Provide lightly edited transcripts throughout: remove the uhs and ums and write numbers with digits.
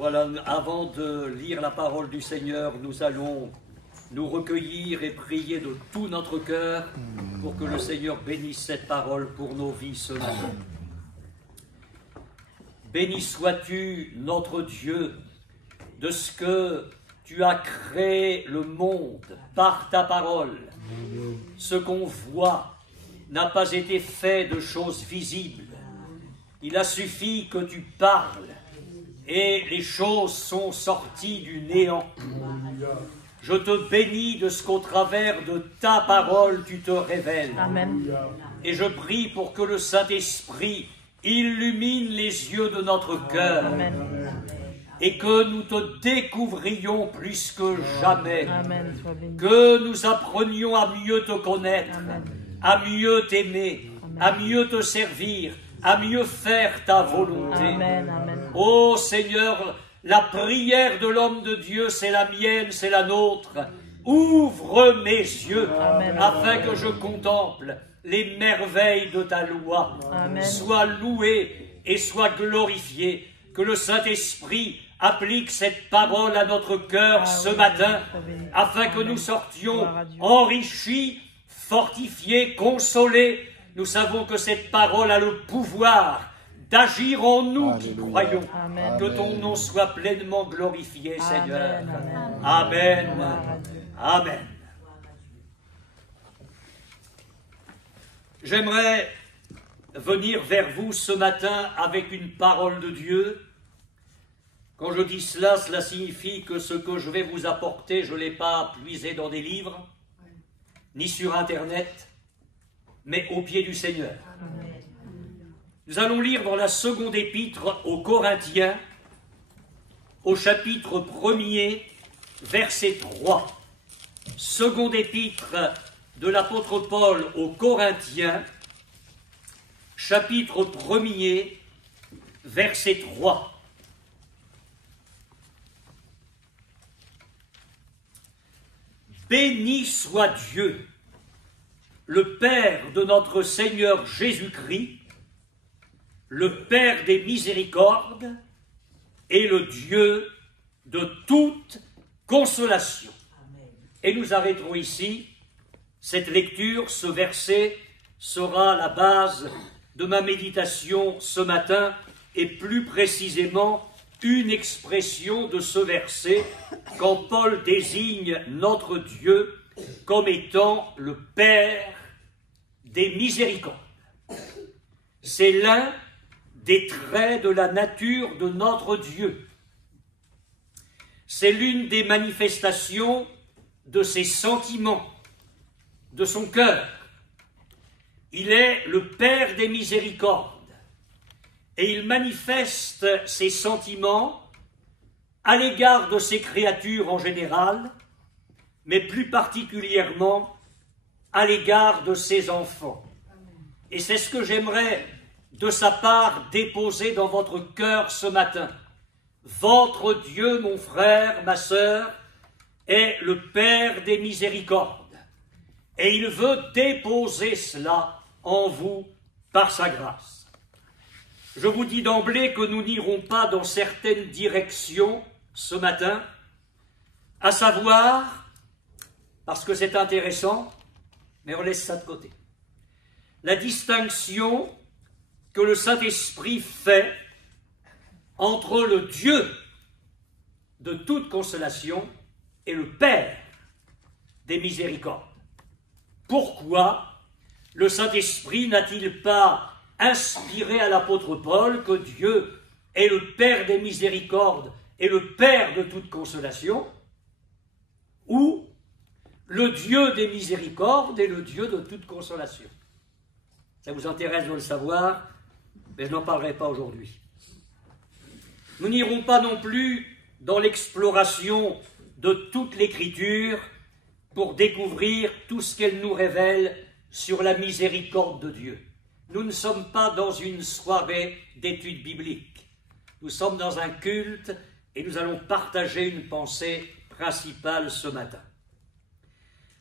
Voilà, avant de lire la parole du Seigneur, nous allons nous recueillir et prier de tout notre cœur pour que le Seigneur bénisse cette parole pour nos vies ce matin. Béni sois-tu, notre Dieu, de ce que tu as créé le monde par ta parole. Ce qu'on voit n'a pas été fait de choses visibles. Il a suffi que tu parles et les choses sont sorties du néant. Je te bénis de ce qu'au travers de ta parole tu te révèles. Amen. Et je prie pour que le Saint-Esprit illumine les yeux de notre cœur. Amen. Et que nous te découvrions plus que jamais. Amen. Sois béni. Que nous apprenions à mieux te connaître, Amen. à mieux t'aimer, à mieux te servir, à mieux faire ta volonté. Amen. Amen. Ô Seigneur, la prière de l'homme de Dieu, c'est la mienne, c'est la nôtre. Ouvre mes yeux Amen. afin que je contemple les merveilles de ta loi. Amen. Sois loué et sois glorifié. Que le Saint-Esprit applique cette parole à notre cœur ce matin, afin que nous sortions enrichis, fortifiés, consolés. Nous savons que cette parole a le pouvoir d'agir en nous qui croyons. Amen. Que ton nom soit pleinement glorifié, Seigneur. Amen. Amen. Amen. J'aimerais venir vers vous ce matin avec une parole de Dieu. Quand je dis cela, cela signifie que ce que je vais vous apporter, je ne l'ai pas puisé dans des livres, ni sur Internet, mais au pied du Seigneur. Nous allons lire dans la seconde épître aux Corinthiens, au chapitre 1er, verset 3. Seconde épître de l'apôtre Paul aux Corinthiens, chapitre 1er, verset 3. Béni soit Dieu, le Père de notre Seigneur Jésus-Christ, le Père des miséricordes et le Dieu de toute consolation. Et nous arrêterons ici. Cette lecture, ce verset, sera la base de ma méditation ce matin, et plus précisément une expression de ce verset quand Paul désigne notre Dieu comme étant le Père des miséricordes. C'est l'un des traits de la nature de notre Dieu. C'est l'une des manifestations de ses sentiments, de son cœur. Il est le Père des miséricordes et il manifeste ses sentiments à l'égard de ses créatures en général, mais plus particulièrement à l'égard de ses enfants. Et c'est ce que j'aimerais de sa part déposer dans votre cœur ce matin. Votre Dieu, mon frère, ma sœur, est le Père des miséricordes. Et il veut déposer cela en vous par sa grâce. Je vous dis d'emblée que nous n'irons pas dans certaines directions ce matin, à savoir, parce que c'est intéressant, mais on laisse ça de côté, la distinction que le Saint-Esprit fait entre le Dieu de toute consolation et le Père des miséricordes. Pourquoi le Saint-Esprit n'a-t-il pas inspiré à l'apôtre Paul que Dieu est le Père des miséricordes et le Père de toute consolation, ou le Dieu des miséricordes et le Dieu de toute consolation? Ça vous intéresse de le savoir, mais je n'en parlerai pas aujourd'hui. Nous n'irons pas non plus dans l'exploration de toute l'Écriture pour découvrir tout ce qu'elle nous révèle sur la miséricorde de Dieu. Nous ne sommes pas dans une soirée d'études bibliques. Nous sommes dans un culte et nous allons partager une pensée principale ce matin.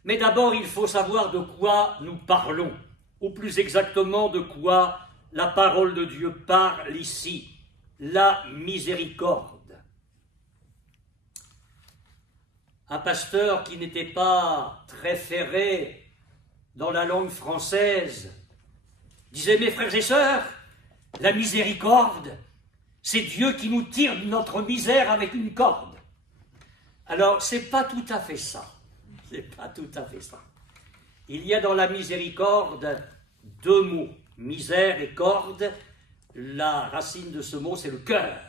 Mais d'abord, il faut savoir de quoi nous parlons, ou plus exactement de quoi la parole de Dieu parle ici, la miséricorde. un pasteur qui n'était pas très ferré dans la langue française, disait: mes frères et sœurs, la miséricorde, c'est Dieu qui nous tire de notre misère avec une corde. Alors, c'est pas tout à fait ça. C'est pas tout à fait ça. Il y a dans la miséricorde deux mots, misère et corde. La racine de ce mot, c'est le cœur.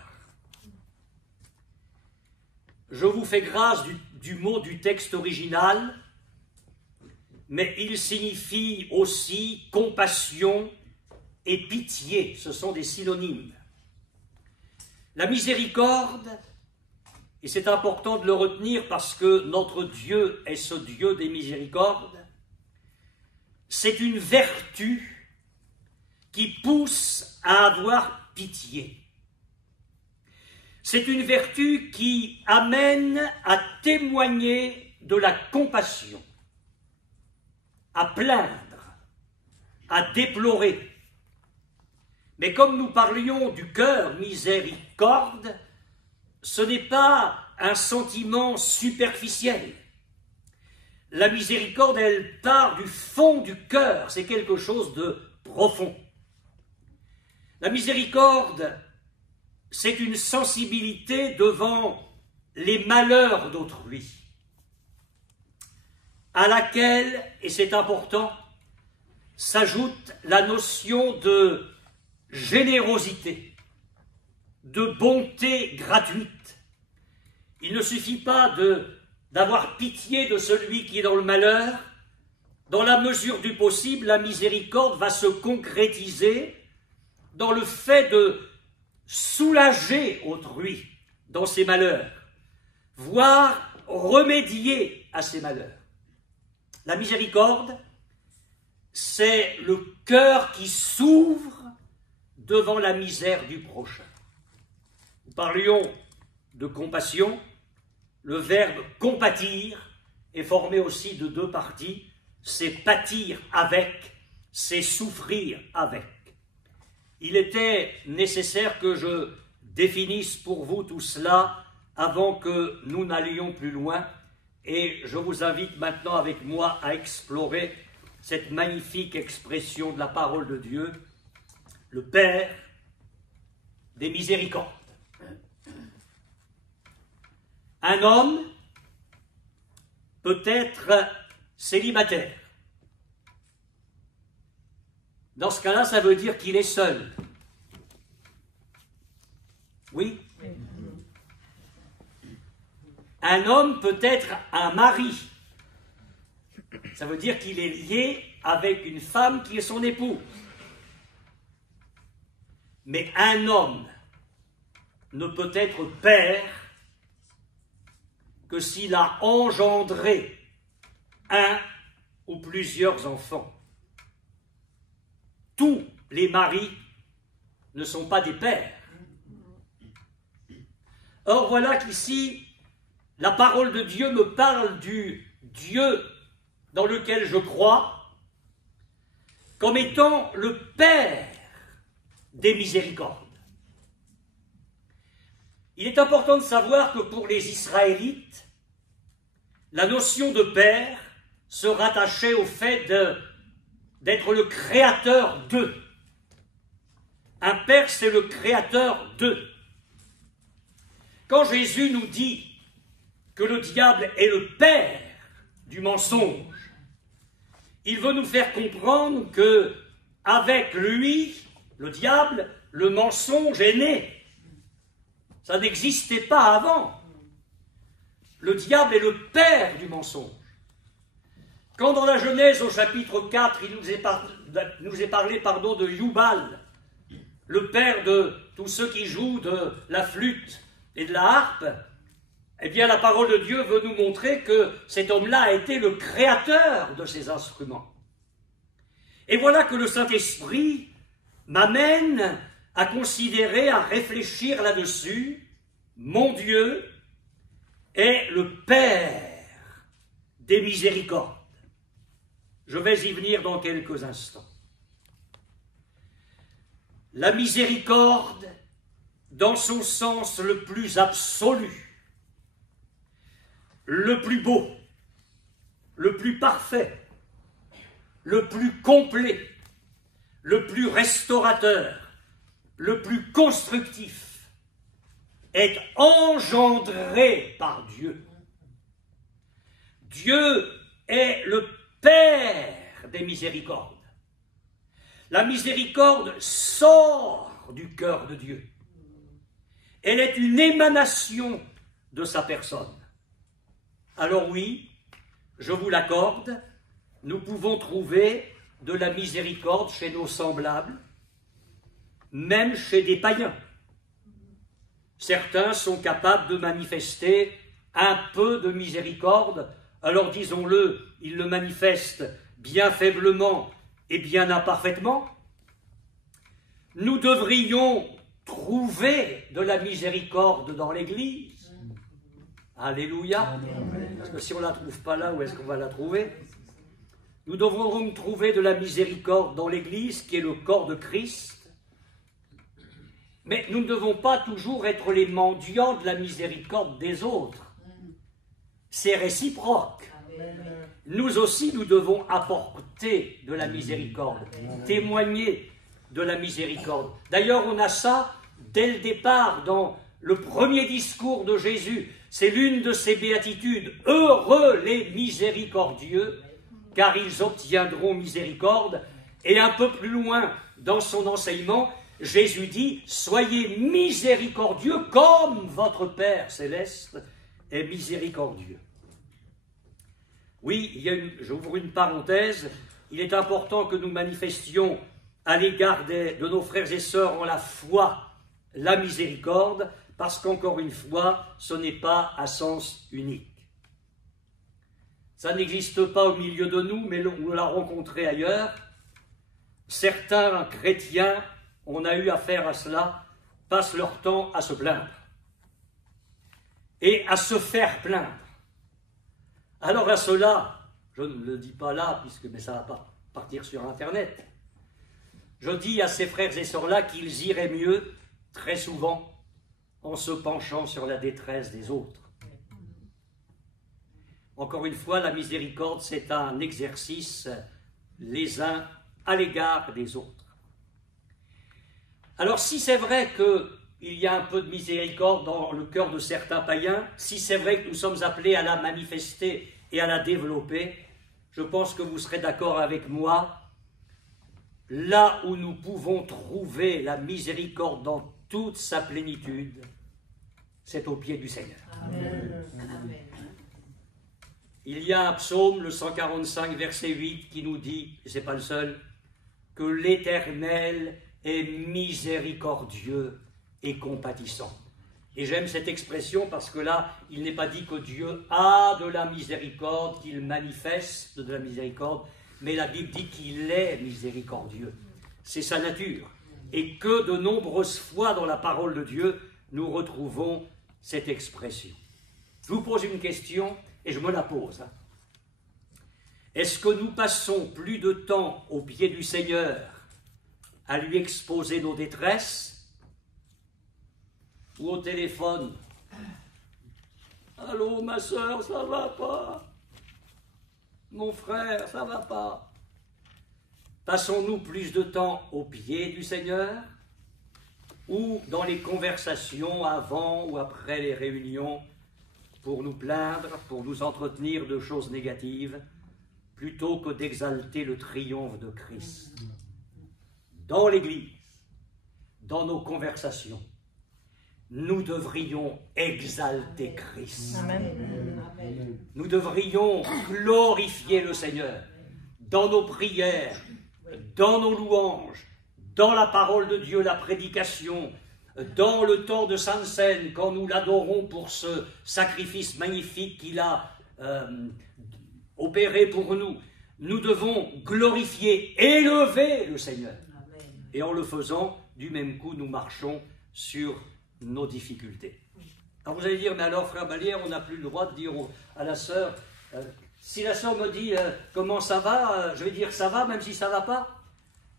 Je vous fais grâce du mot du texte original, mais il signifie aussi compassion et pitié. Ce sont des synonymes. La miséricorde, et c'est important de le retenir parce que notre Dieu est ce Dieu des miséricordes, c'est une vertu qui pousse à avoir pitié. C'est une vertu qui amène à témoigner de la compassion, à plaindre, à déplorer. Mais comme nous parlions du cœur miséricorde, ce n'est pas un sentiment superficiel. La miséricorde, elle part du fond du cœur, c'est quelque chose de profond. La miséricorde, c'est une sensibilité devant les malheurs d'autrui, à laquelle, et c'est important, s'ajoute la notion de générosité, de bonté gratuite. Il ne suffit pas d'avoir pitié de celui qui est dans le malheur. Dans la mesure du possible, la miséricorde va se concrétiser dans le fait de soulager autrui dans ses malheurs, voire remédier à ses malheurs. La miséricorde, c'est le cœur qui s'ouvre devant la misère du prochain. Nous parlions de compassion. Le verbe compatir est formé aussi de deux parties. C'est pâtir avec, c'est souffrir avec. Il était nécessaire que je définisse pour vous tout cela avant que nous n'allions plus loin, et je vous invite maintenant avec moi à explorer cette magnifique expression de la parole de Dieu, le Père des miséricordes. Un homme peut être célibataire. Dans ce cas-là, ça veut dire qu'il est seul. Oui. Un homme peut être un mari. Ça veut dire qu'il est lié avec une femme qui est son épouse. Mais un homme ne peut être père que s'il a engendré un ou plusieurs enfants. Tous les maris ne sont pas des pères. Or voilà qu'ici, la parole de Dieu me parle du Dieu dans lequel je crois comme étant le Père des miséricordes. Il est important de savoir que pour les Israélites, la notion de Père se rattachait au fait d'être le créateur d'eux. Un Père, c'est le créateur d'eux. Quand Jésus nous dit que le diable est le père du mensonge, il veut nous faire comprendre que avec lui, le diable, le mensonge est né. Ça n'existait pas avant. Le diable est le père du mensonge. Quand dans la Genèse, au chapitre 4, il nous est parlé de Yubal, le père de tous ceux qui jouent de la flûte et de la harpe, eh bien la parole de Dieu veut nous montrer que cet homme-là a été le créateur de ces instruments. Et voilà que le Saint-Esprit m'amène à considérer, à réfléchir là-dessus. Mon Dieu est le Père des miséricordes. Je vais y venir dans quelques instants. La miséricorde, dans son sens le plus absolu, le plus beau, le plus parfait, le plus complet, le plus restaurateur, le plus constructif, est engendré par Dieu. Dieu est le Père des miséricordes. La miséricorde sort du cœur de Dieu. Elle est une émanation de sa personne. Alors oui, je vous l'accorde, nous pouvons trouver de la miséricorde chez nos semblables, même chez des païens. Certains sont capables de manifester un peu de miséricorde, alors disons-le, ils le manifestent bien faiblement et bien imparfaitement. Nous devrions trouver de la miséricorde dans l'Église. Alléluia. Parce que si on ne la trouve pas là, où est-ce qu'on va la trouver? Nous devrons trouver de la miséricorde dans l'Église, qui est le corps de Christ. Mais nous ne devons pas toujours être les mendiants de la miséricorde des autres. C'est réciproque. Nous aussi, nous devons apporter de la miséricorde, témoigner de la miséricorde. D'ailleurs, on a ça dès le départ dans le premier discours de Jésus. C'est l'une de ses béatitudes. Heureux les miséricordieux, car ils obtiendront miséricorde. Et un peu plus loin dans son enseignement, Jésus dit, soyez miséricordieux comme votre Père céleste est miséricordieux. Oui, j'ouvre une parenthèse, il est important que nous manifestions à l'égard de nos frères et sœurs en la foi la miséricorde, parce qu'encore une fois, ce n'est pas à sens unique. Ça n'existe pas au milieu de nous, mais on l'a rencontré ailleurs. Certains chrétiens, on a eu affaire à cela, passent leur temps à se plaindre et à se faire plaindre. Alors à cela, je ne le dis pas là, mais ça va pas partir sur Internet, je dis à ces frères et sœurs-là qu'ils iraient mieux, très souvent, en se penchant sur la détresse des autres. Encore une fois, la miséricorde, c'est un exercice les uns à l'égard des autres. Alors si c'est vrai qu'il y a un peu de miséricorde dans le cœur de certains païens, si c'est vrai que nous sommes appelés à la manifester et à la développer, je pense que vous serez d'accord avec moi, là où nous pouvons trouver la miséricorde dans toute sa plénitude, c'est au pied du Seigneur. Amen. Amen. Il y a un psaume, le 145, verset 8, qui nous dit, et ce n'est pas le seul, que l'Éternel est miséricordieux et compatissant. Et j'aime cette expression parce que là, il n'est pas dit que Dieu a de la miséricorde, qu'il manifeste de la miséricorde, mais la Bible dit qu'il est miséricordieux. C'est sa nature. Et que de nombreuses fois dans la parole de Dieu, nous retrouvons cette expression. Je vous pose une question et je me la pose. Est-ce que nous passons plus de temps au pied du Seigneur à lui exposer nos détresses ou au téléphone? Allô, ma soeur, ça va pas? Mon frère, ça va pas? Passons-nous plus de temps au pied du Seigneur ou dans les conversations avant ou après les réunions pour nous plaindre, pour nous entretenir de choses négatives, plutôt que d'exalter le triomphe de Christ? Dans l'Église, dans nos conversations, nous devrions exalter Christ. Amen. Nous devrions glorifier le Seigneur dans nos prières, dans nos louanges, dans la parole de Dieu, la prédication, dans le temps de Sainte Seine, quand nous l'adorons pour ce sacrifice magnifique qu'il a opéré pour nous. Nous devons glorifier, élever le Seigneur. Amen. Et en le faisant, du même coup, nous marchons sur nos difficultés. Alors vous allez dire, mais alors frère Balière, on n'a plus le droit de dire à la sœur, si la sœur me dit comment ça va, je vais dire ça va même si ça ne va pas.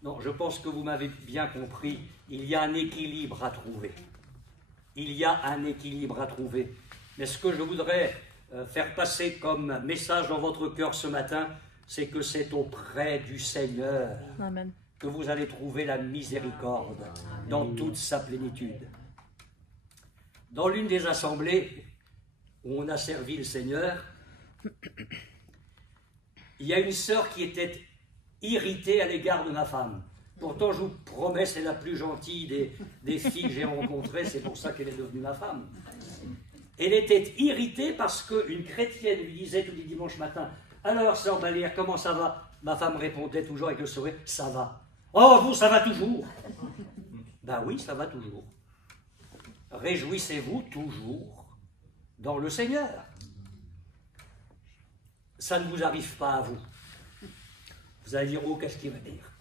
Non, je pense que vous m'avez bien compris, il y a un équilibre à trouver. Il y a un équilibre à trouver. Mais ce que je voudrais faire passer comme message dans votre cœur ce matin, c'est que c'est auprès du Seigneur Amen. que vous allez trouver la miséricorde dans toute sa plénitude. Dans l'une des assemblées où on a servi le Seigneur, il y a une sœur qui était irritée à l'égard de ma femme. Pourtant, je vous promets, c'est la plus gentille des filles que j'ai rencontrées, c'est pour ça qu'elle est devenue ma femme. Elle était irritée parce qu'une chrétienne lui disait tous les dimanches matins, « Alors, sœur Valère, comment ça va ?» Ma femme répondait toujours avec le sourire, « Ça va. »« Oh, vous, ça va toujours ?» Ben oui, ça va toujours. Réjouissez-vous toujours dans le Seigneur. Ça ne vous arrive pas à vous. Vous allez dire, oh, qu'est-ce qu'il va dire?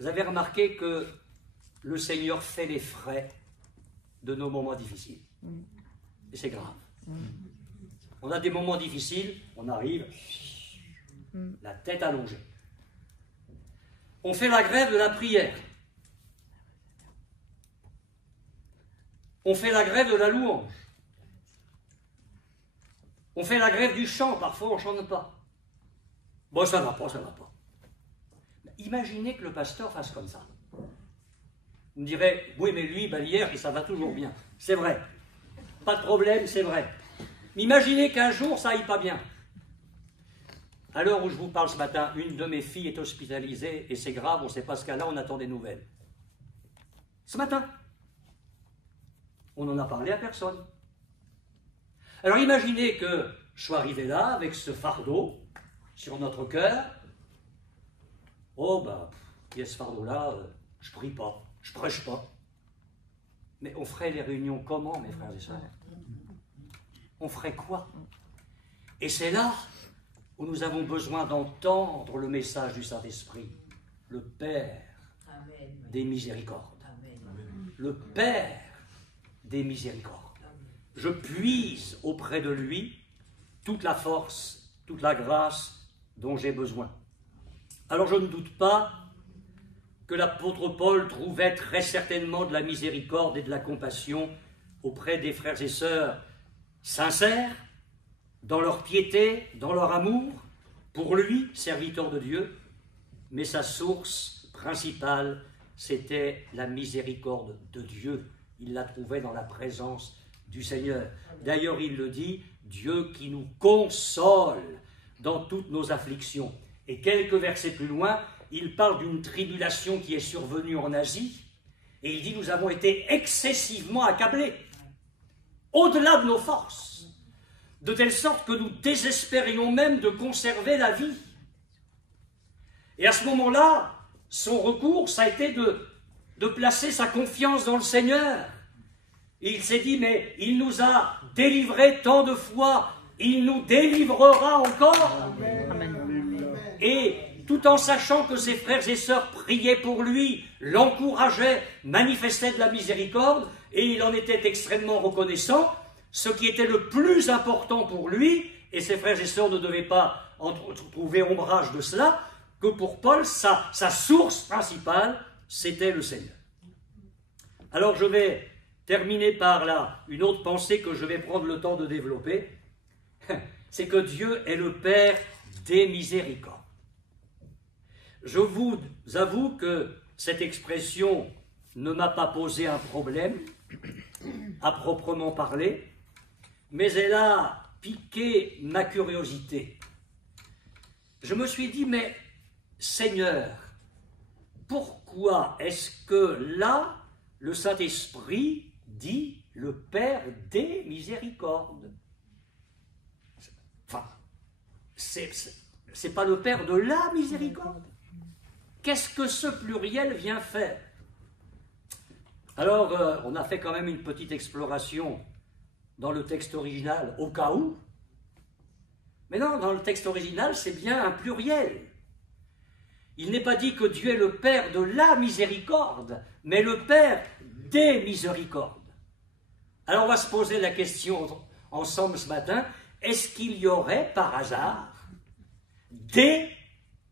Vous avez remarqué que le Seigneur fait les frais de nos moments difficiles. Et c'est grave. On a des moments difficiles, on arrive, la tête allongée. On fait la grève de la prière. On fait la grève de la louange. On fait la grève du chant, parfois on ne chante pas. Bon, ça ne va pas, ça ne va pas. Imaginez que le pasteur fasse comme ça. Vous me direz, oui, mais lui, Vallière, ça va toujours bien. C'est vrai. Pas de problème, c'est vrai. Mais imaginez qu'un jour, ça aille pas bien. À l'heure où je vous parle ce matin, une de mes filles est hospitalisée, et c'est grave, on ne sait pas ce qu'elle a, on attend des nouvelles. Ce matin. On n'en a parlé à personne. Alors imaginez que je sois arrivé là, avec ce fardeau, sur notre cœur. Oh, ben, il y a ce fardeau-là, je prie pas, je prêche pas. Mais on ferait les réunions comment, mes frères et sœurs? On ferait quoi? Et c'est là où nous avons besoin d'entendre le message du Saint-Esprit, le Père des miséricordes. Le Père des miséricordes. Je puise auprès de lui toute la force, toute la grâce dont j'ai besoin. Alors je ne doute pas que l'apôtre Paul trouvait très certainement de la miséricorde et de la compassion auprès des frères et sœurs sincères, dans leur piété, dans leur amour, pour lui, serviteur de Dieu, mais sa source principale, c'était la miséricorde de Dieu. Il la trouvait dans la présence du Seigneur. D'ailleurs, il le dit, Dieu qui nous console dans toutes nos afflictions. Et quelques versets plus loin, il parle d'une tribulation qui est survenue en Asie, et il dit, nous avons été excessivement accablés, au-delà de nos forces, de telle sorte que nous désespérions même de conserver la vie. Et à ce moment-là, son recours, ça a été de placer sa confiance dans le Seigneur. Et il s'est dit, mais il nous a délivrés tant de fois, il nous délivrera encore. Amen. Et tout en sachant que ses frères et sœurs priaient pour lui, l'encourageaient, manifestaient de la miséricorde, et il en était extrêmement reconnaissant, ce qui était le plus important pour lui, et ses frères et sœurs ne devaient pas trouver ombrage de cela, que pour Paul, sa source principale, c'était le Seigneur. Alors je vais terminer par là une autre pensée que je vais prendre le temps de développer, c'est que Dieu est le Père des miséricordes. Je vous avoue que cette expression ne m'a pas posé un problème, à proprement parler, mais elle a piqué ma curiosité. Je me suis dit, mais Seigneur, pourquoi est-ce que là, le Saint-Esprit dit le Père des miséricordes? Enfin, c'est pas le Père de la miséricorde. Qu'est-ce que ce pluriel vient faire? Alors, on a fait quand même une petite exploration dans le texte original, au cas où. Mais non, dans le texte original, c'est bien un pluriel. Il n'est pas dit que Dieu est le Père de la miséricorde, mais le Père des miséricordes. Alors, on va se poser la question ensemble ce matin, est-ce qu'il y aurait par hasard des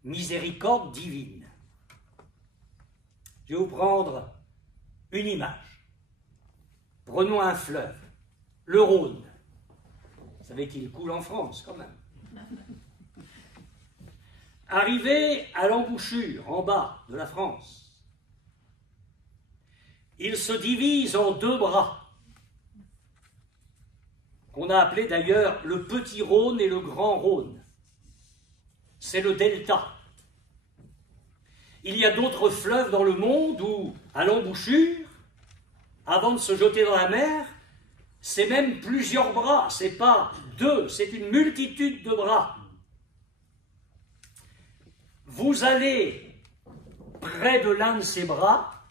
miséricordes divines? Je vais vous prendre une image. Prenons un fleuve. le Rhône. Vous savez qu'il coule en France, quand même. Arrivé à l'embouchure, en bas de la France, il se divise en deux bras, qu'on a appelé d'ailleurs le Petit Rhône et le Grand Rhône. C'est le delta. Il y a d'autres fleuves dans le monde où, à l'embouchure, avant de se jeter dans la mer, c'est même plusieurs bras, c'est pas deux, c'est une multitude de bras. Vous allez près de l'un de ces bras,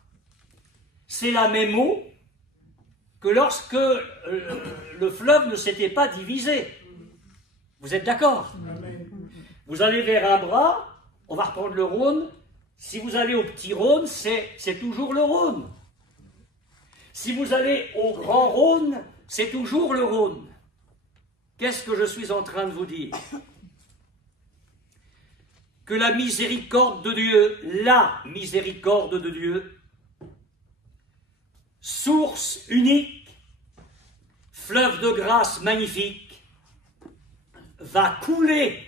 c'est la même eau que lorsque le fleuve ne s'était pas divisé. Vous êtes d'accord? Vous allez vers un bras, on va reprendre le Rhône, si vous allez au Petit Rhône, c'est toujours le Rhône. Si vous allez au Grand Rhône, c'est toujours le Rhône. Qu'est-ce que je suis en train de vous dire? Que la miséricorde de Dieu, la miséricorde de Dieu, source unique, fleuve de grâce magnifique, va couler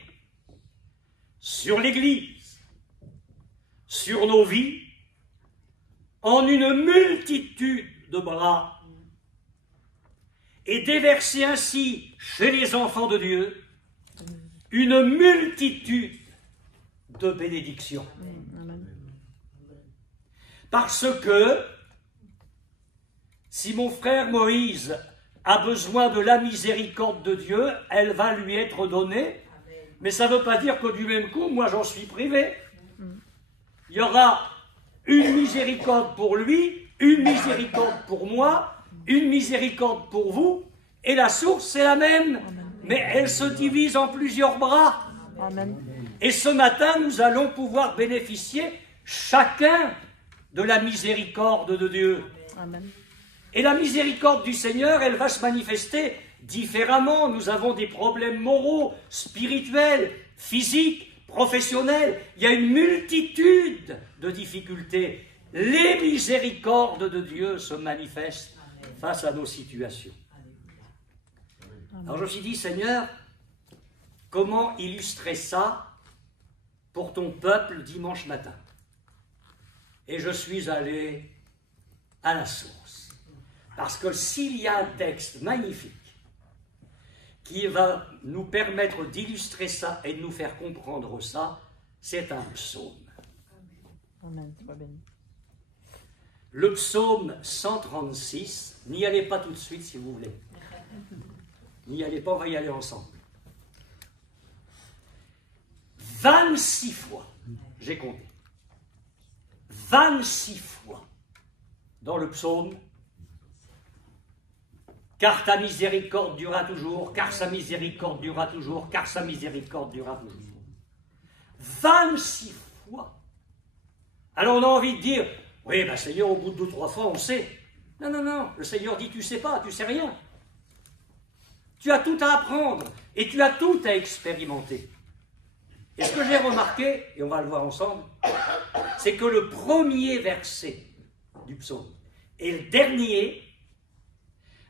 sur l'Église, sur nos vies, en une multitude de bras, et déverser ainsi chez les enfants de Dieu une multitude de bénédictions. Parce que si mon frère Moïse a besoin de la miséricorde de Dieu, elle va lui être donnée, mais ça ne veut pas dire que du même coup, moi j'en suis privé. Il y aura une miséricorde pour lui, une miséricorde pour moi, une miséricorde pour vous, et la source c'est la même, mais elle se divise en plusieurs bras. Amen. Et ce matin, nous allons pouvoir bénéficier chacun de la miséricorde de Dieu. Amen. Et la miséricorde du Seigneur, elle va se manifester différemment. Nous avons des problèmes moraux, spirituels, physiques, professionnels. Il y a une multitude de difficultés. Les miséricordes de Dieu se manifestent face à nos situations. Alors je me suis dit, Seigneur, comment illustrer ça pour ton peuple dimanche matin? Et je suis allé à la source. Parce que s'il y a un texte magnifique qui va nous permettre d'illustrer ça et de nous faire comprendre ça, c'est un psaume. Amen. Sois béni. Le psaume 136, n'y allez pas tout de suite si vous voulez. N'y allez pas, on va y aller ensemble. 26 fois, j'ai compté, 26 fois dans le psaume, car ta miséricorde durera toujours, car sa miséricorde durera toujours, car sa miséricorde durera toujours. 26 fois. Alors on a envie de dire, oui, ben Seigneur, au bout de 2 ou 3 fois, on sait. Non, non, non, le Seigneur dit, tu sais pas, tu sais rien. Tu as tout à apprendre et tu as tout à expérimenter. Et ce que j'ai remarqué, et on va le voir ensemble, c'est que le premier verset du psaume et le dernier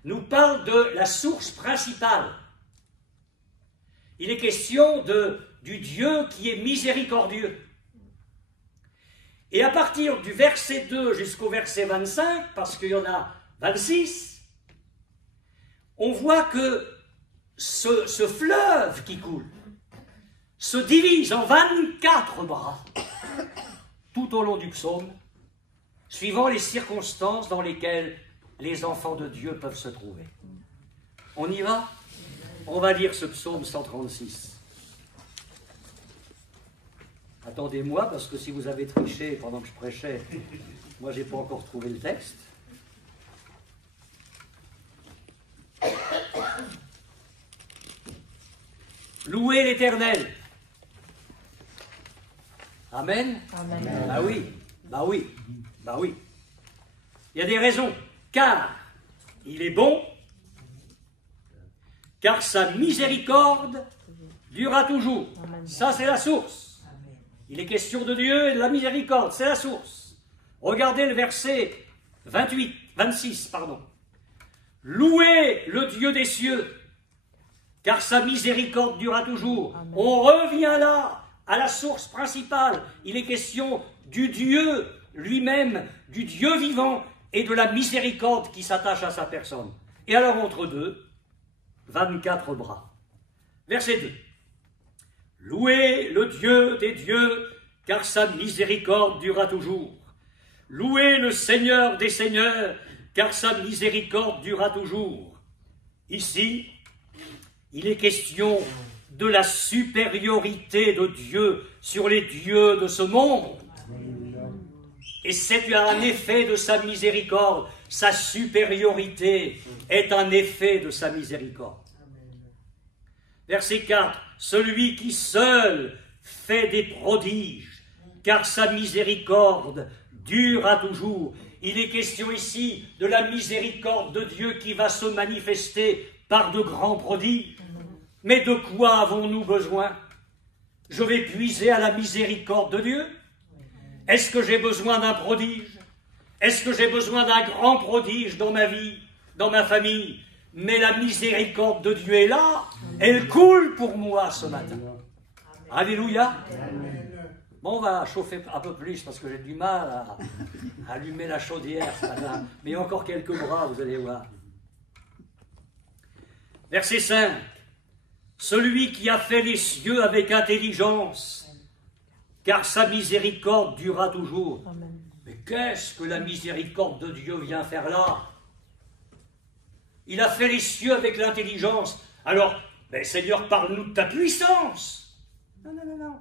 nous parlent de la source principale. Il est question du Dieu qui est miséricordieux. Et à partir du verset 2 jusqu'au verset 25, parce qu'il y en a 26, on voit que ce fleuve qui coule se divise en 24 bras tout au long du psaume, suivant les circonstances dans lesquelles les enfants de Dieu peuvent se trouver. On y va? On va lire ce psaume 136. Attendez-moi, parce que si vous avez triché pendant que je prêchais, moi je n'ai pas encore trouvé le texte. Louez l'Éternel. Amen. Amen. Bah oui, bah oui, bah oui. Il y a des raisons. Car il est bon, car sa miséricorde durera toujours. Amen. Ça, c'est la source. Il est question de Dieu et de la miséricorde, c'est la source. Regardez le verset 26, pardon. Louez le Dieu des cieux, car sa miséricorde durera toujours. Amen. On revient là, à la source principale. Il est question du Dieu lui-même, du Dieu vivant et de la miséricorde qui s'attache à sa personne. Et alors entre deux, 24 bras. Verset 2. Louez le Dieu des dieux, car sa miséricorde durera toujours. Louez le Seigneur des seigneurs, car sa miséricorde durera toujours. Ici, il est question de la supériorité de Dieu sur les dieux de ce monde. Et c'est un effet de sa miséricorde. Sa supériorité est un effet de sa miséricorde. Verset 4. Celui qui seul fait des prodiges, car sa miséricorde dure à toujours. Il est question ici de la miséricorde de Dieu qui va se manifester par de grands prodiges. Mais de quoi avons-nous besoin? Je vais puiser à la miséricorde de Dieu. Est-ce que j'ai besoin d'un prodige? Est-ce que j'ai besoin d'un grand prodige dans ma vie, dans ma famille? Mais la miséricorde de Dieu est là. Elle coule pour moi ce matin. Alléluia. Bon, on va chauffer un peu plus parce que j'ai du mal à allumer la chaudière ce matin. Mais il y a encore quelques bras, vous allez voir. Verset 5. Celui qui a fait les cieux avec intelligence, car sa miséricorde durera toujours. Amen. Mais qu'est-ce que la miséricorde de Dieu vient faire là? Il a fait les cieux avec l'intelligence. Alors, ben, Seigneur, parle-nous de ta puissance. Non, non, non, non.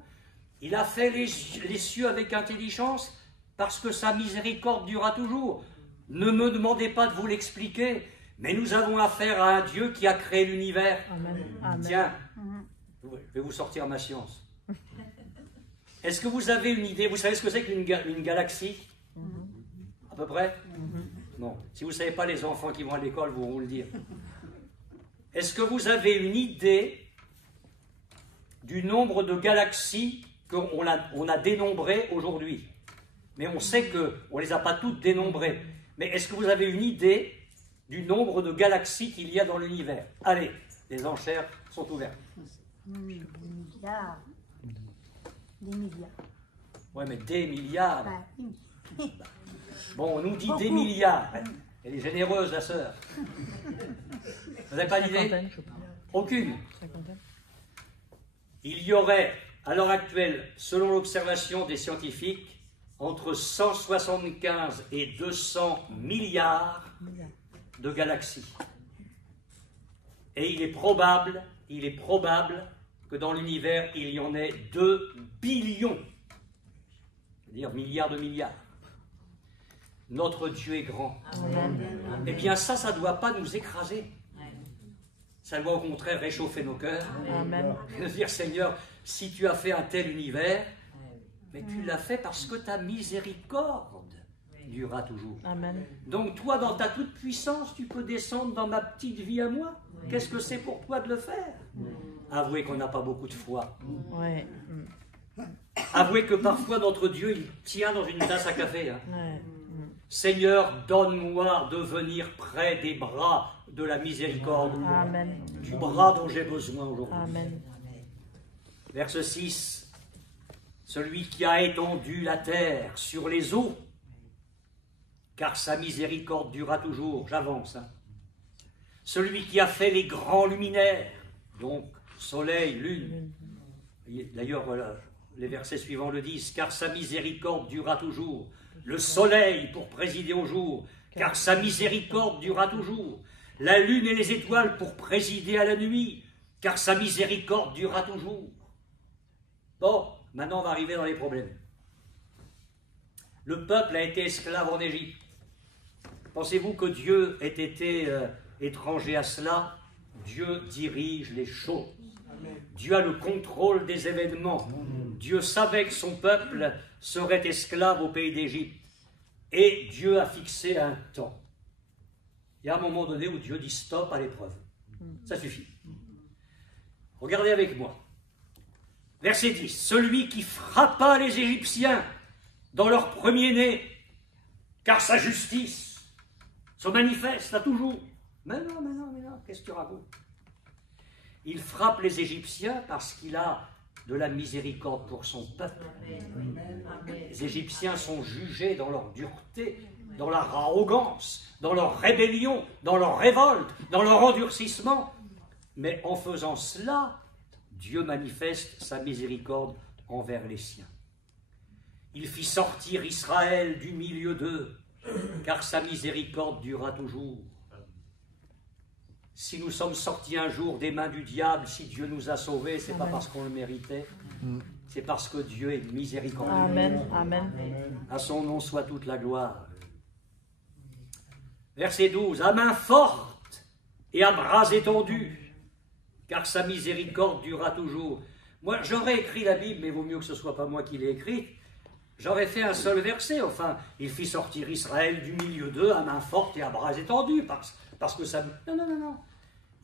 Il a fait les cieux avec intelligence parce que sa miséricorde durera toujours. Ne me demandez pas de vous l'expliquer, mais nous avons affaire à un Dieu qui a créé l'univers. Amen. Amen. Tiens, je vais vous sortir ma science. Est-ce que vous avez une idée? Vous savez ce que c'est qu'une galaxie? À peu près? Non. Si vous ne savez pas, les enfants qui vont à l'école vont vous le dire. Est-ce que vous avez une idée du nombre de galaxies qu'on a dénombrées aujourd'hui? Mais on sait qu'on ne les a pas toutes dénombrées. Mais est-ce que vous avez une idée du nombre de galaxies qu'il y a dans l'univers? Allez, les enchères sont ouvertes. Des milliards. Des milliards. Ouais, mais des milliards. Bah, oui. Bon, on nous dit des Beaucoup. milliards. Elle est généreuse, la sœur. Vous n'avez pas d'idée? Cinquantaine, je pense. Aucune. Cinquantaine. Il y aurait, à l'heure actuelle, selon l'observation des scientifiques, entre 175 et 200 milliards de galaxies. Et il est probable que dans l'univers, il y en ait 2 billions, c'est-à-dire milliards de milliards. Notre Dieu est grand. Amen. Eh bien ça ne doit pas nous écraser. Ça doit au contraire réchauffer nos cœurs. Amen. De dire, Seigneur, si tu as fait un tel univers, mais tu l'as fait parce que ta miséricorde durera toujours. Amen. Donc toi, dans ta toute-puissance, tu peux descendre dans ma petite vie à moi. Qu'est-ce que c'est pour toi de le faire? Avouez qu'on n'a pas beaucoup de foi. Ouais. Avouez que parfois notre Dieu, il tient dans une tasse à café. Hein. Ouais. Seigneur, donne-moi de venir près des bras de la miséricorde, Amen. du bras dont j'ai besoin aujourd'hui. Amen. Verset 6. Celui qui a étendu la terre sur les eaux, car sa miséricorde durera toujours. J'avance. Hein. Celui qui a fait les grands luminaires, donc soleil, lune. D'ailleurs, les versets suivants le disent, car sa miséricorde durera toujours. Le soleil pour présider au jour, car sa miséricorde durera toujours. La lune et les étoiles pour présider à la nuit, car sa miséricorde durera toujours. Bon, maintenant on va arriver dans les problèmes. Le peuple a été esclave en Égypte. Pensez-vous que Dieu ait été étranger à cela? Dieu dirige les choses. Dieu a le contrôle des événements. Dieu savait que son peuple serait esclave au pays d'Égypte. Et Dieu a fixé un temps. Il y a un moment donné où Dieu dit stop à l'épreuve. Ça suffit. Regardez avec moi. Verset 10. Celui qui frappa les Égyptiens dans leur premier-né, car sa justice se manifeste à toujours. Mais non, qu'est-ce que tu racontes? Il frappe les Égyptiens parce qu'il a de la miséricorde pour son peuple. Les Égyptiens sont jugés dans leur dureté, dans leur arrogance, dans leur rébellion, dans leur révolte, dans leur endurcissement. Mais en faisant cela, Dieu manifeste sa miséricorde envers les siens. Il fit sortir Israël du milieu d'eux, car sa miséricorde dura toujours. Si nous sommes sortis un jour des mains du diable, si Dieu nous a sauvés, ce n'est pas parce qu'on le méritait, c'est parce que Dieu est miséricordieux. Amen. Amen. À son nom soit toute la gloire. Verset 12. À main forte et à bras étendus, car sa miséricorde durera toujours. Moi, j'aurais écrit la Bible, mais il vaut mieux que ce ne soit pas moi qui l'ai écrite. J'aurais fait un seul verset. Enfin, il fit sortir Israël du milieu d'eux à main forte et à bras étendus, parce que ça... Non.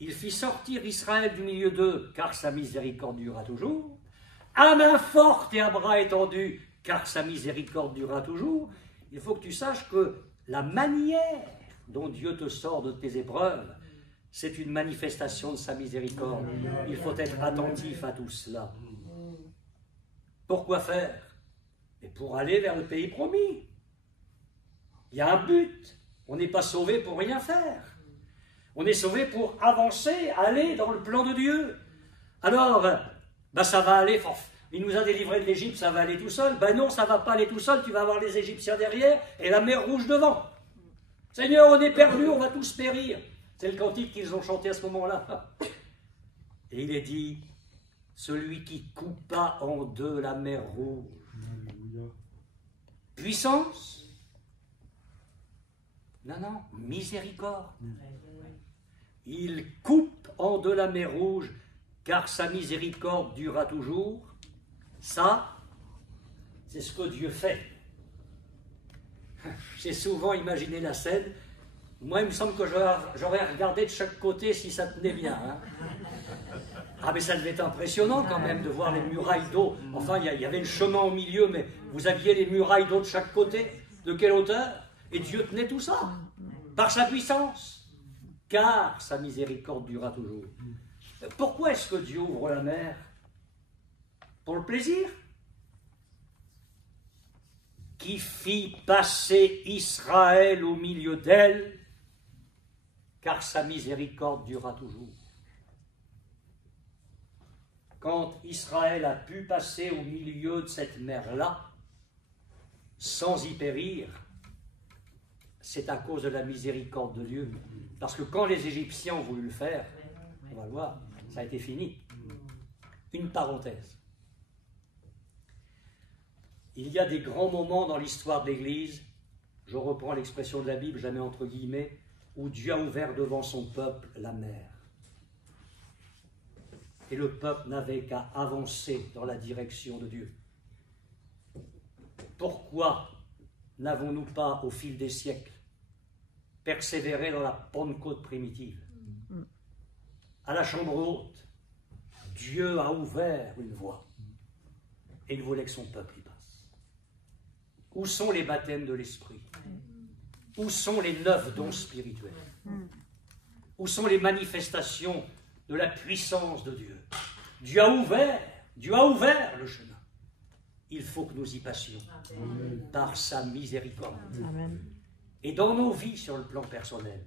Il fit sortir Israël du milieu d'eux, car sa miséricorde durera toujours. À main forte et à bras étendus, car sa miséricorde durera toujours. Il faut que tu saches que la manière dont Dieu te sort de tes épreuves, c'est une manifestation de sa miséricorde. Il faut être attentif à tout cela. Pourquoi faire? Et pour aller vers le pays promis. Il y a un but. On n'est pas sauvé pour rien faire. On est sauvé pour avancer, aller dans le plan de Dieu. Alors, ça va aller. Il nous a délivrés de l'Égypte, ça va aller tout seul. Non, ça ne va pas aller tout seul. Tu vas avoir les Égyptiens derrière et la mer Rouge devant. Seigneur, on est perdus, on va tous périr. C'est le cantique qu'ils ont chanté à ce moment-là. Et il est dit, celui qui coupa en deux la mer Rouge. Puissance? Non, miséricorde. Il coupe en deux la mer Rouge, car sa miséricorde durera toujours. Ça, c'est ce que Dieu fait. J'ai souvent imaginé la scène. Moi, il me semble que j'aurais regardé de chaque côté si ça tenait bien. Hein. Ah, mais ça devait être impressionnant quand même de voir les murailles d'eau. Enfin, il y avait le chemin au milieu, mais vous aviez les murailles d'eau de chaque côté. De quelle hauteur? Et Dieu tenait tout ça, par sa puissance. Car sa miséricorde durera toujours. Pourquoi est-ce que Dieu ouvre la mer? Pour le plaisir? Qui fit passer Israël au milieu d'elle, car sa miséricorde durera toujours. Quand Israël a pu passer au milieu de cette mer-là, sans y périr, c'est à cause de la miséricorde de Dieu. Parce que quand les Égyptiens ont voulu le faire, on va le voir, ça a été fini. Une parenthèse. Il y a des grands moments dans l'histoire de l'Église, je reprends l'expression de la Bible, jamais entre guillemets, où Dieu a ouvert devant son peuple la mer. Et le peuple n'avait qu'à avancer dans la direction de Dieu. Pourquoi n'avons-nous pas, au fil des siècles, persévéré dans la Pentecôte primitive? À la chambre haute, Dieu a ouvert une voie et il voulait que son peuple y passe. Où sont les baptêmes de l'Esprit? Où sont les 9 dons spirituels? Où sont les manifestations de la puissance de Dieu? Dieu a ouvert le chemin. Il faut que nous y passions par sa miséricorde. Amen. Et dans nos vies, sur le plan personnel,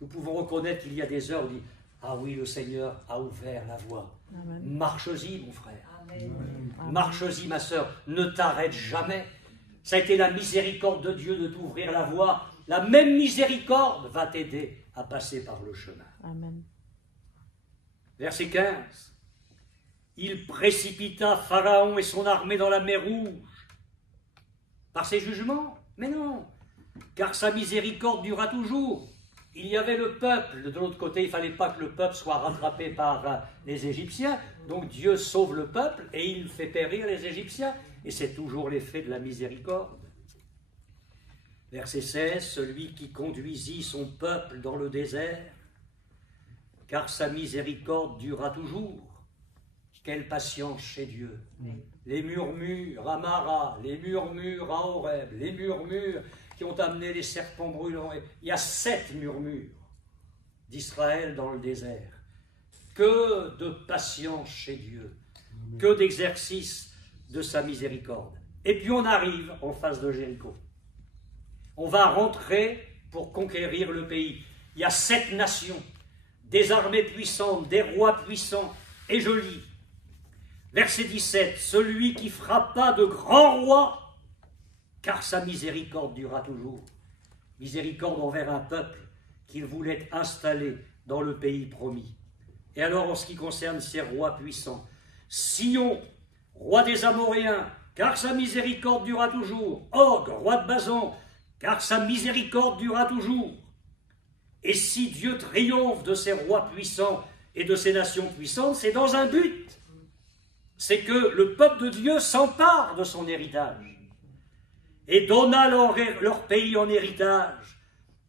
nous pouvons reconnaître qu'il y a des heures où on dit « Ah oui, le Seigneur a ouvert la voie. » Marche-y, mon frère. Marche-y, ma sœur. Ne t'arrête jamais. Ça a été la miséricorde de Dieu de t'ouvrir la voie. La même miséricorde va t'aider à passer par le chemin. Amen. Verset 15. Il précipita Pharaon et son armée dans la mer Rouge. Par ses jugements? Mais non, car sa miséricorde durera toujours. Il y avait le peuple. De l'autre côté, il ne fallait pas que le peuple soit rattrapé par les Égyptiens. Donc Dieu sauve le peuple et il fait périr les Égyptiens. Et c'est toujours l'effet de la miséricorde. Verset 16, celui qui conduisit son peuple dans le désert, car sa miséricorde durera toujours. Quelle patience chez Dieu. Les murmures à Mara, les murmures à Horeb, les murmures qui ont amené les serpents brûlants. Il y a 7 murmures d'Israël dans le désert. Que de patience chez Dieu, que d'exercice de sa miséricorde. Et puis on arrive en face de Jéricho. On va rentrer pour conquérir le pays. Il y a 7 nations, des armées puissantes, des rois puissants, et je lis. Verset 17, celui qui frappa de grands rois, car sa miséricorde dura toujours. Miséricorde envers un peuple qu'il voulait installer dans le pays promis. Et alors, en ce qui concerne ces rois puissants, Sion, roi des Amoréens, car sa miséricorde dura toujours. Og, roi de Basan, car sa miséricorde dura toujours. Et si Dieu triomphe de ses rois puissants et de ses nations puissantes, c'est dans un but. C'est que le peuple de Dieu s'empare de son héritage et donna leur pays en héritage,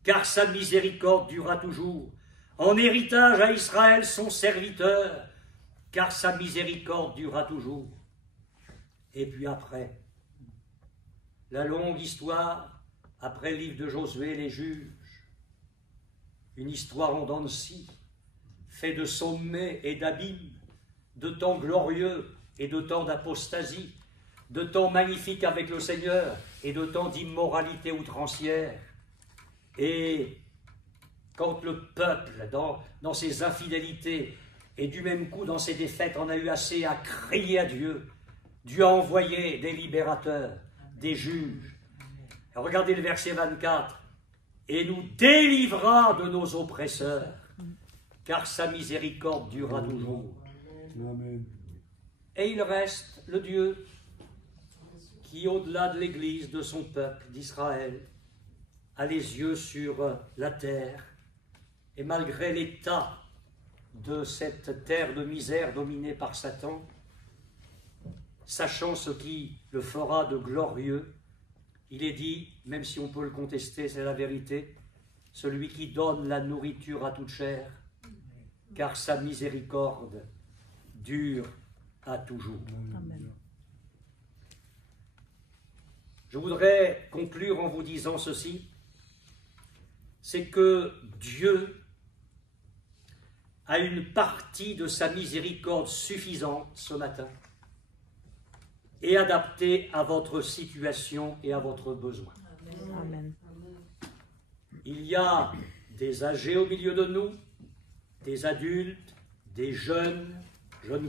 car sa miséricorde dura toujours. En héritage à Israël son serviteur, car sa miséricorde dura toujours. Et puis après, la longue histoire, après le livre de Josué, les juges, une histoire en dents de scie, fait de sommets et d'abîmes, de temps glorieux et de temps d'apostasie, de temps magnifiques avec le Seigneur et de temps d'immoralité outrancière. Et quand le peuple, dans ses infidélités et du même coup dans ses défaites, en a eu assez à crier à Dieu, Dieu a envoyé des libérateurs, des juges. Regardez le verset 24. Et nous délivra de nos oppresseurs, car sa miséricorde durera toujours. Amen. Et il reste le Dieu qui, au-delà de l'Église, de son peuple, d'Israël, a les yeux sur la terre. Et malgré l'état de cette terre de misère dominée par Satan, sachant ce qui le fera de glorieux, il est dit, même si on peut le contester, c'est la vérité, celui qui donne la nourriture à toute chair, car sa miséricorde dure à toujours. Amen. Je voudrais conclure en vous disant ceci, c'est que Dieu a une partie de sa miséricorde suffisante ce matin et adaptée à votre situation et à votre besoin. Amen. Il y a des âgés au milieu de nous, des adultes, des jeunes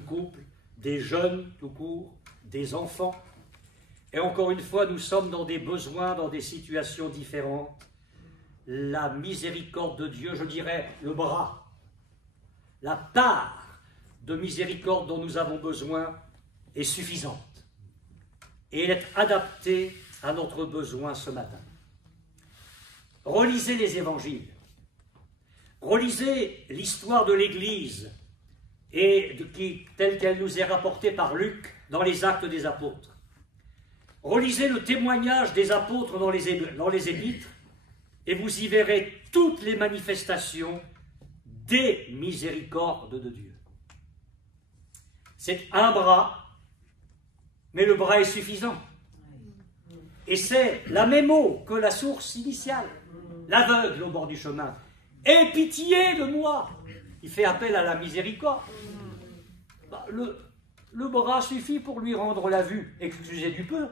couples, des jeunes tout court, des enfants. Et encore une fois, nous sommes dans des besoins, dans des situations différentes. La miséricorde de Dieu, je dirais le bras, la part de miséricorde dont nous avons besoin est suffisante. Et elle est adaptée à notre besoin ce matin. Relisez les évangiles. Relisez l'histoire de l'Église telle qu'elle nous est rapportée par Luc dans les Actes des Apôtres. Relisez le témoignage des apôtres dans les Épîtres et vous y verrez toutes les manifestations des miséricordes de Dieu. C'est un bras, mais le bras est suffisant. Et c'est la même eau que la source initiale. L'aveugle au bord du chemin. Aie pitié de moi. Il fait appel à la miséricorde. Le bras suffit pour lui rendre la vue. Excusez du peu.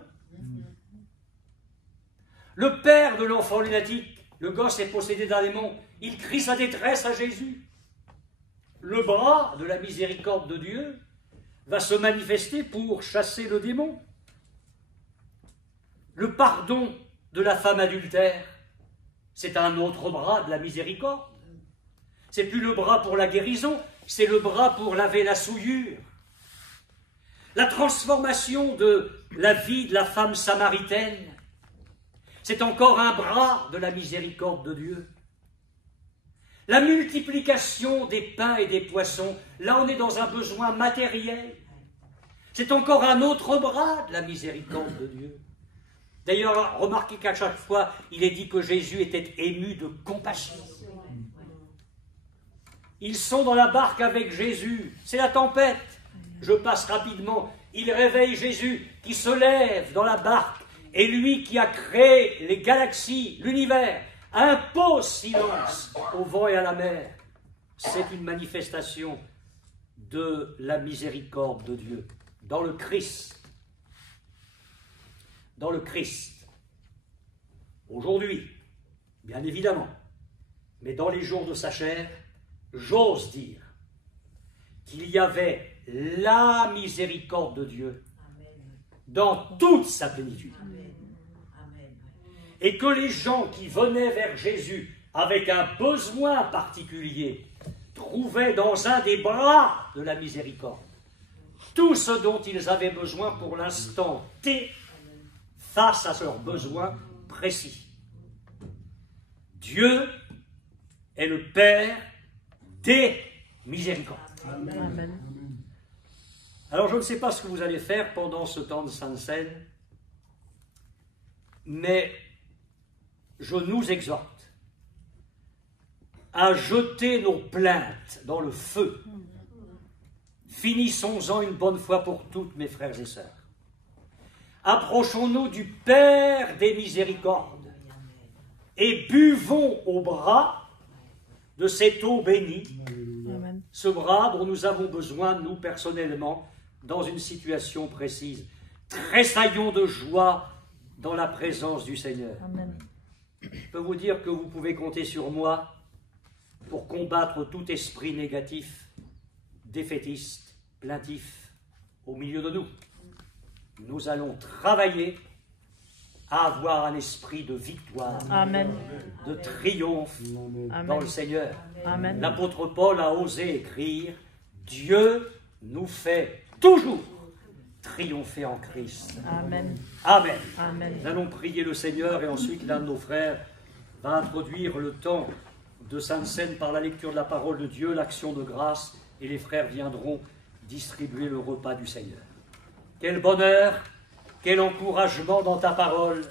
Le père de l'enfant lunatique, le gosse est possédé d'un démon. Il crie sa détresse à Jésus. Le bras de la miséricorde de Dieu va se manifester pour chasser le démon. Le pardon de la femme adultère, c'est un autre bras de la miséricorde. C'est plus le bras pour la guérison, c'est le bras pour laver la souillure. La transformation de la vie de la femme samaritaine, c'est encore un bras de la miséricorde de Dieu. La multiplication des pains et des poissons, là on est dans un besoin matériel. C'est encore un autre bras de la miséricorde de Dieu. D'ailleurs, remarquez qu'à chaque fois, il est dit que Jésus était ému de compassion. Ils sont dans la barque avec Jésus, c'est la tempête. Je passe rapidement. Il réveille Jésus qui se lève dans la barque et lui qui a créé les galaxies, l'univers, impose silence au vent et à la mer. c'est une manifestation de la miséricorde de Dieu dans le Christ. Dans le Christ. Aujourd'hui, bien évidemment, mais dans les jours de sa chair, j'ose dire qu'il y avait la miséricorde de Dieu dans toute sa plénitude. Et que les gens qui venaient vers Jésus avec un besoin particulier trouvaient dans un des bras de la miséricorde tout ce dont ils avaient besoin pour l'instant T face à leurs besoins précis. Dieu est le Père des miséricordes. Amen. Alors je ne sais pas ce que vous allez faire pendant ce temps de Sainte Seine, mais je nous exhorte à jeter nos plaintes dans le feu. Finissons-en une bonne fois pour toutes, mes frères et sœurs. Approchons-nous du Père des miséricordes et buvons au bras de cette eau bénie, Amen. ce bras dont nous avons besoin, nous personnellement, dans une situation précise. Tressaillons de joie dans la présence du Seigneur. Amen. Je peux vous dire que vous pouvez compter sur moi pour combattre tout esprit négatif, défaitiste, plaintif au milieu de nous. Nous allons travailler à avoir un esprit de victoire, Amen. de triomphe Amen. dans le Seigneur. Amen. L'apôtre Paul a osé écrire « Dieu nous fait toujours triompher en Christ. » Amen. Amen. Amen. Nous allons prier le Seigneur et ensuite l'un de nos frères va introduire le temps de Sainte Seine par la lecture de la parole de Dieu, l'action de grâce, et les frères viendront distribuer le repas du Seigneur. Quel bonheur, quel encouragement dans ta parole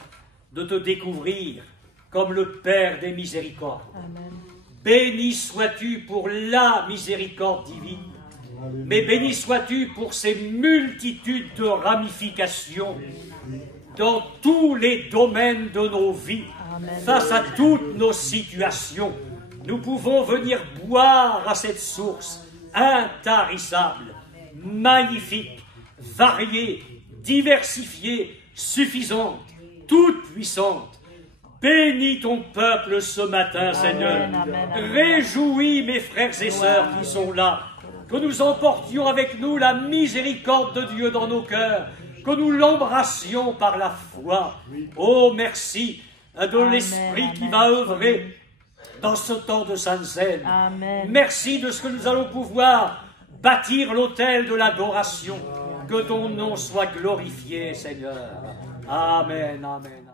de te découvrir comme le Père des miséricordes. Amen. Béni sois-tu pour la miséricorde divine, mais béni sois-tu pour ces multitudes de ramifications dans tous les domaines de nos vies, Amen. face à toutes nos situations. Nous pouvons venir boire à cette source intarissable, magnifique, variée, diversifiée, suffisante, toute puissante. Bénis ton peuple ce matin, Seigneur. Amen, amen. Réjouis mes frères et sœurs qui sont là, que nous emportions avec nous la miséricorde de Dieu dans nos cœurs, que nous l'embrassions par la foi. Oh, merci de Amen, l'Esprit qui amen. va œuvrer dans ce temps de Sainte Seine. Amen. Merci de ce que nous allons pouvoir bâtir l'autel de l'adoration. Que ton nom soit glorifié, Seigneur. Amen, amen.